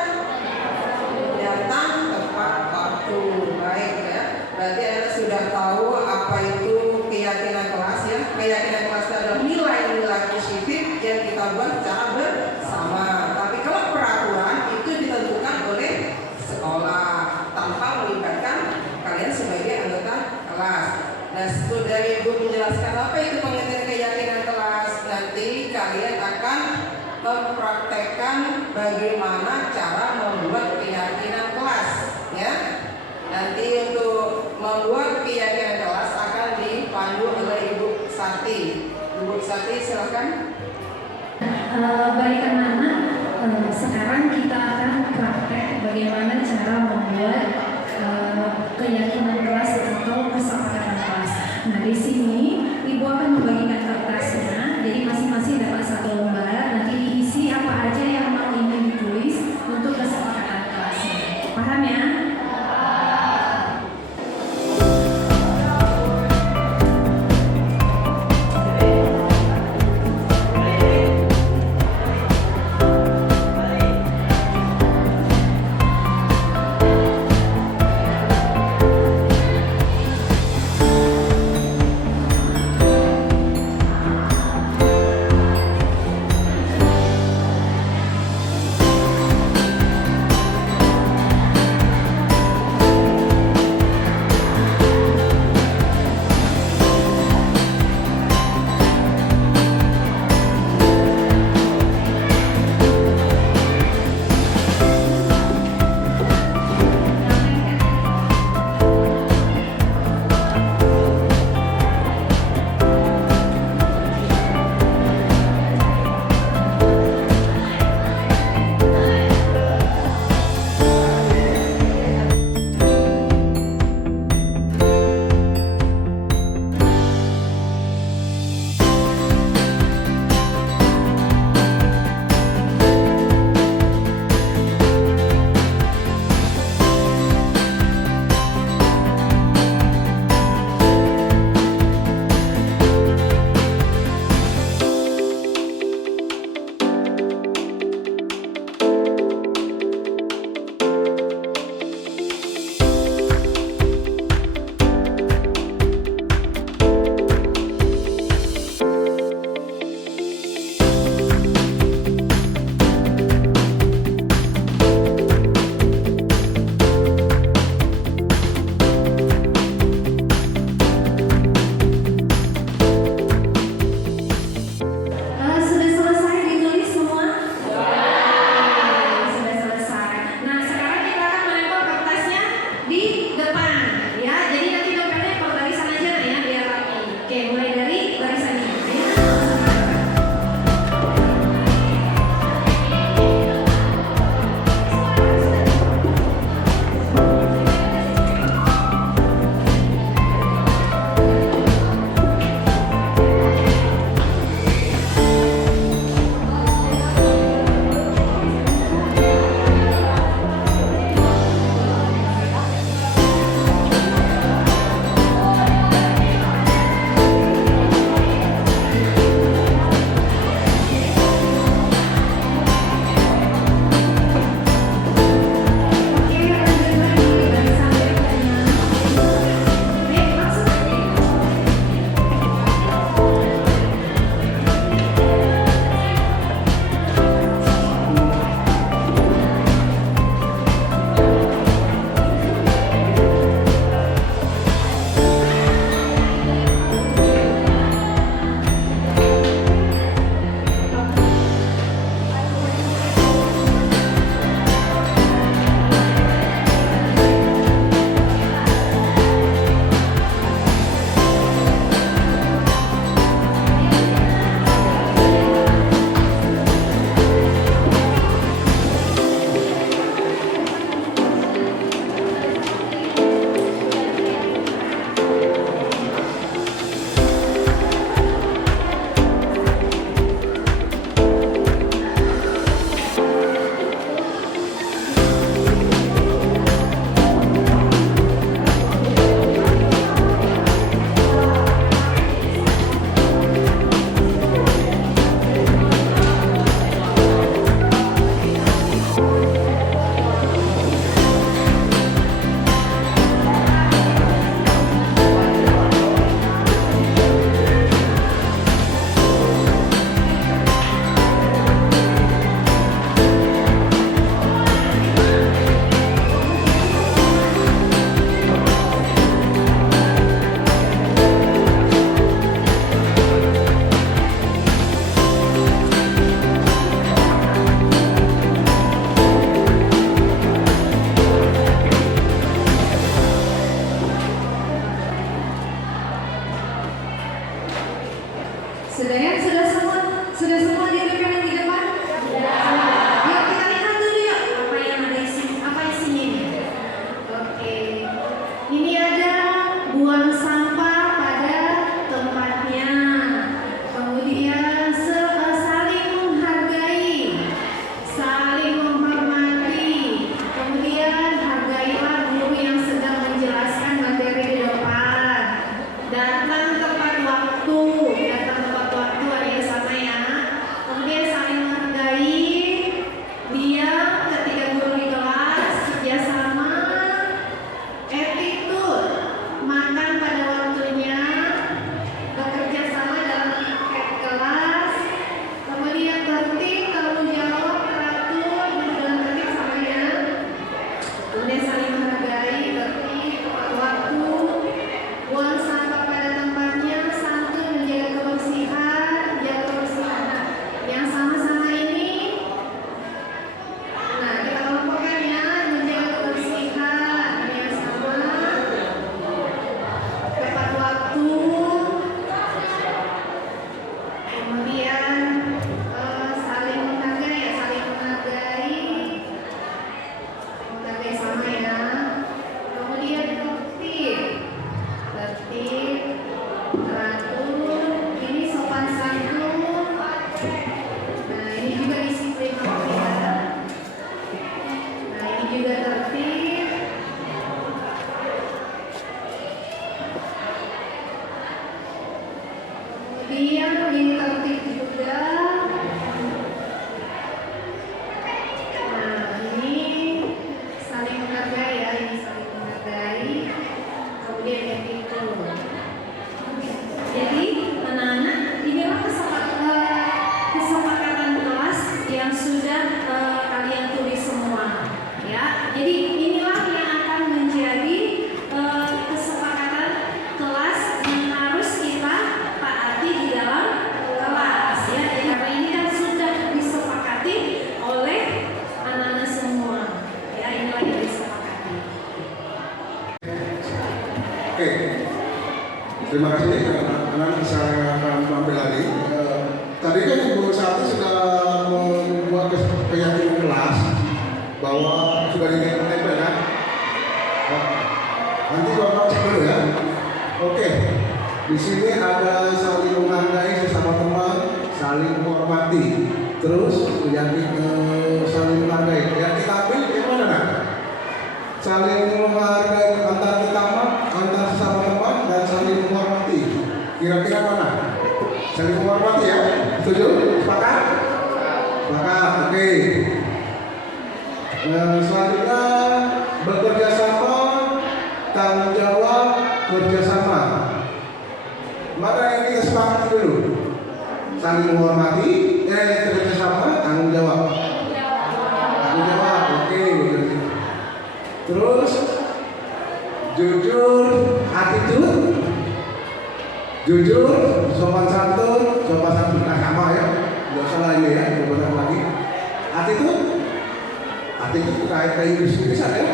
Datang tepat waktu. Baik ya. Berarti Anda sudah tahu apa itu keyakinan kelas ya. Keyakinan kelas adalah nilai-nilai positif yang kita buat secara bersama. Tapi kalau peraturan itu ditentukan oleh sekolah tanpa melibatkan kalian sebagai anggota kelas. Nah, setelah Ibu menjelaskan apa itu pengertian keyakinan kelas, nanti kalian akan mempraktekkan bagaimana cara membuat keyakinan kelas, ya. Nanti untuk membuat keyakinan kelas akan dipandu oleh Ibu Sati. Ibu Sati, silakan. Baik anak-anak, sekarang kita akan praktek bagaimana cara membuat keyakinan kelas atau kesepakatan kelas. Nah, di sini Ibu akan membagikan kertasnya, jadi masing-masing dapat satu lembar. Nanti diisi apa aja yang mau ingin ditulis untuk kesepakatan kelasnya. Paham ya? Oke. Terima kasih anak-anak bisa ambil lagi. Tadi kan Ibu Sati sudah membuat keyakinan kelas bahwa sudah ditempel kan? Nanti Bapak cek dulu ya. Oke. Di sini ada saling menghargai sesama teman, saling menghormati, terus saling menghargai. Yang kita ambil gimana nak? Saling menghargai antar sesama teman dan saling menghormati. Kira-kira mana? Saling menghormati ya? Setuju? Sepakat? Sepakat. Oke. Selanjutnya bekerja sama, tanggung jawab, kerjasama. Mana yang kita sepakat dulu? Saling menghormati, kerjasama, tanggung jawab. Tanggung jawab. Oke. Terus jujur, attitude, jujur, sopan santun sama ya, nggak salah ini ya, beberapa lagi. Attitude terkait ke Inggris-Inggrisan ya.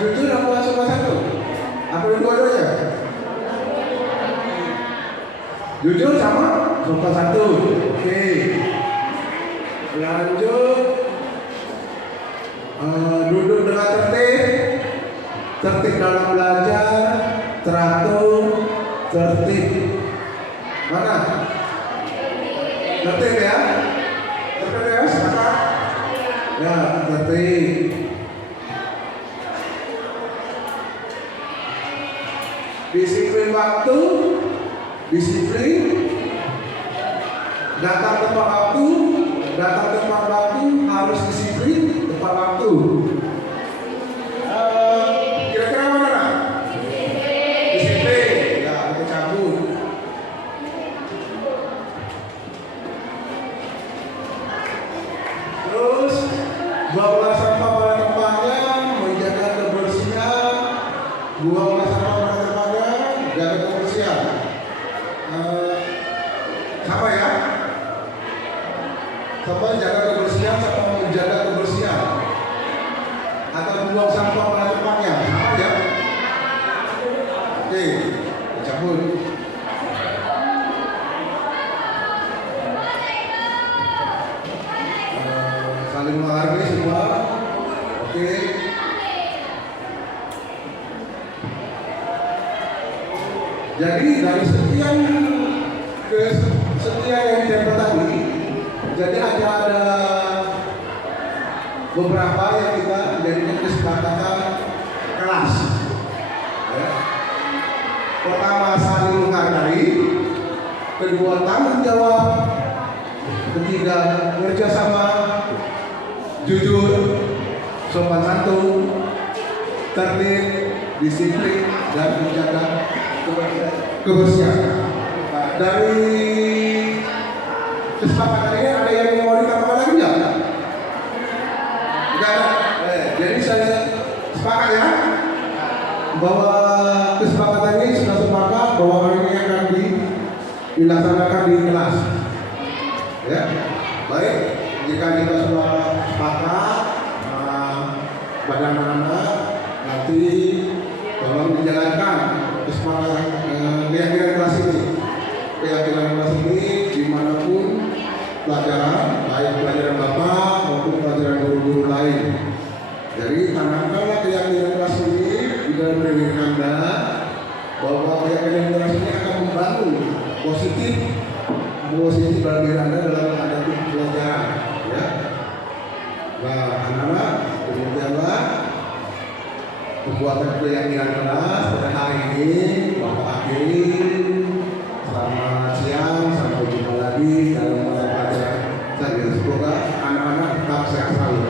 Jujur apa sopan santun? Apa dua-duanya? Jujur sama sopan santun. Oke. Lanjut. Duduk dengan tertib dalam belajar, teratur, tertib. Mana? Tertib ya? Tertib ya? Sepakat? Ya, tertib. Disiplin waktu, disiplin. Datang tepat waktu, harus disiplin tepat waktu. Kira-kira mana nak? Disiplin. Ya, kita cabut. Terus buanglah sampah pada tempatnya, menjaga kebersihan. Buanglah sampah pada tempatnya, jaga kebersihan. Sama ya? Sama jaga kebersihan, sama menjaga kebersihan. Atau buang sampah pada tempatnya, sama ya? Oke, cabut. Saling menghargai semua. Oke. Jadi dari sekian yang ditempel tadi, jadi ada beberapa yang kita jadikan kesepakatan kelas. Ya. Pertama saling menghargai, kedua tanggung jawab, ketiga kerjasama, jujur, sopan santun, tertib, disiplin, dan menjaga kebersihan. Nah, dari kesepakatan ini ada yang mau ditambahkan lagi nggak? Nggak ada. Jadi saya sepakat ya bahwa kesepakatan ini sudah sepakat bahwa hari ini akan dilaksanakan di kelas. Ya, baik. Jika kita sudah sepakat, pada anak-anak nanti tolong dijalankan kesepakatan keyakinan kelas ini. Keyakinan kelas ini dimanapun pelajaran, baik pelajaran Bapak maupun pelajaran guru-guru lain. Jadi tanamkanlah keyakinan kelas ini di dalam diri Anda bahwa keyakinan kelas ini akan membangun positif dalam diri Anda dalam menghadapi pelajaran. Ya. Nah, anak-anak, demikianlah pembuatan keyakinan kelas pada hari ini. Bapak akhiri. Selamat siang, sampai jumpa lagi dalam pelajaran. Semoga anak-anak tetap sehat selalu.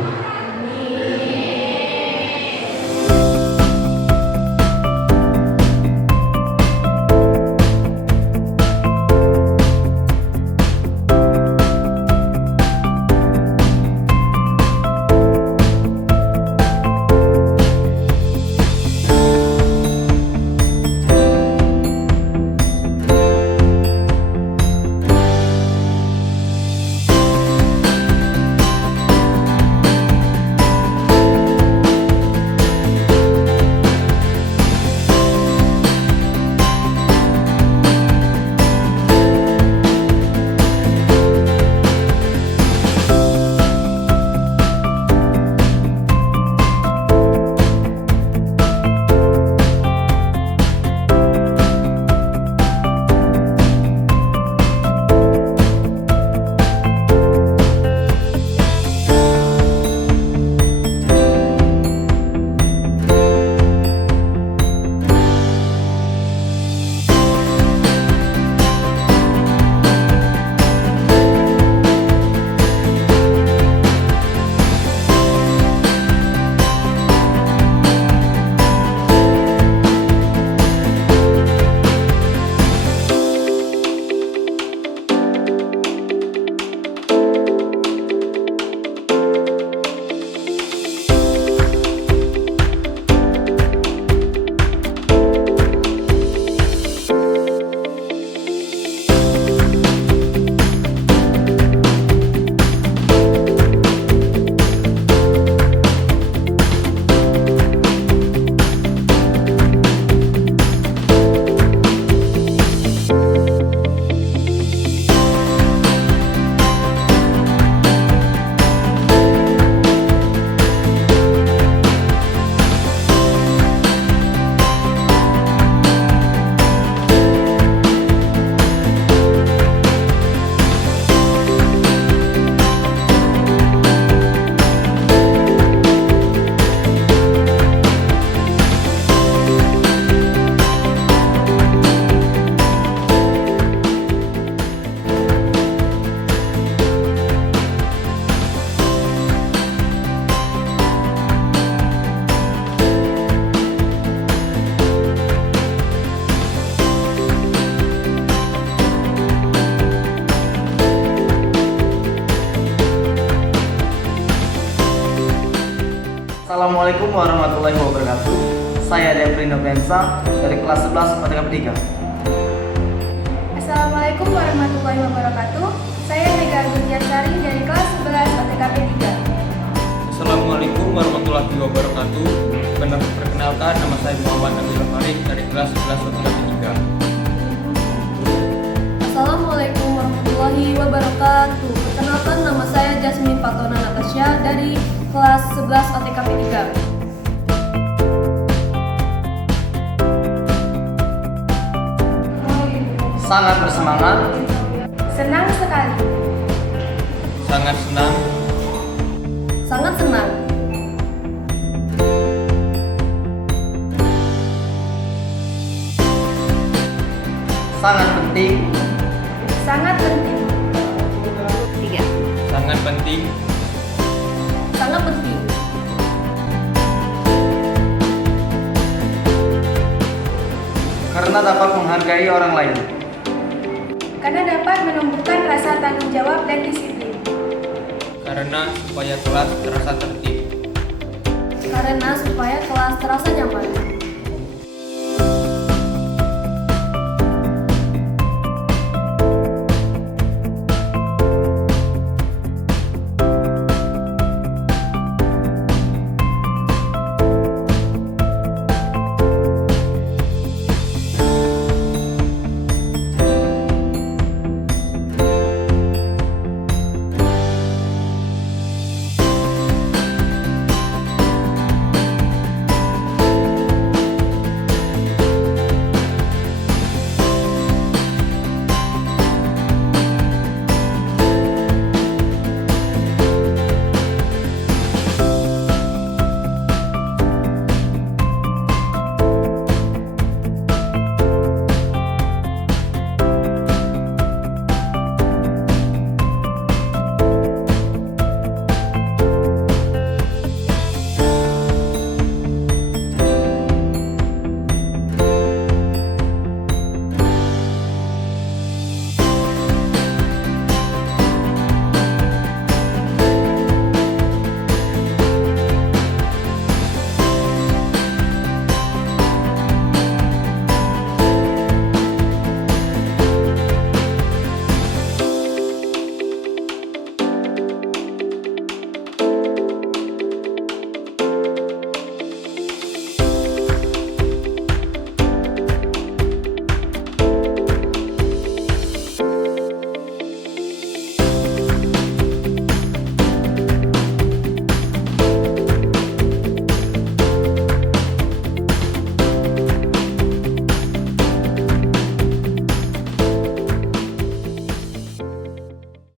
Assalamualaikum warahmatullahi wabarakatuh. Saya Devri Novensa dari kelas 11 OTK 3. Assalamualaikum warahmatullahi wabarakatuh. Saya Mega Gurjansari dari kelas 11 OTKP 3. Assalamualaikum warahmatullahi wabarakatuh. Perkenalkan, nama saya Muhammad Nabil Farid dari kelas 11 OTKP 3. Assalamualaikum warahmatullahi wabarakatuh. Perkenalkan, nama saya Jasmine Fatona Natasha dari kelas 11 OTKP 3. Sangat bersemangat, Senang sekali. Sangat senang, Sangat senang. sangat penting, Sangat penting. sangat penting, Sangat penting. karena dapat menghargai orang lain. Karena dapat menumbuhkan rasa tanggung jawab dan disiplin. karena supaya kelas terasa tertib. Karena supaya kelas terasa nyaman.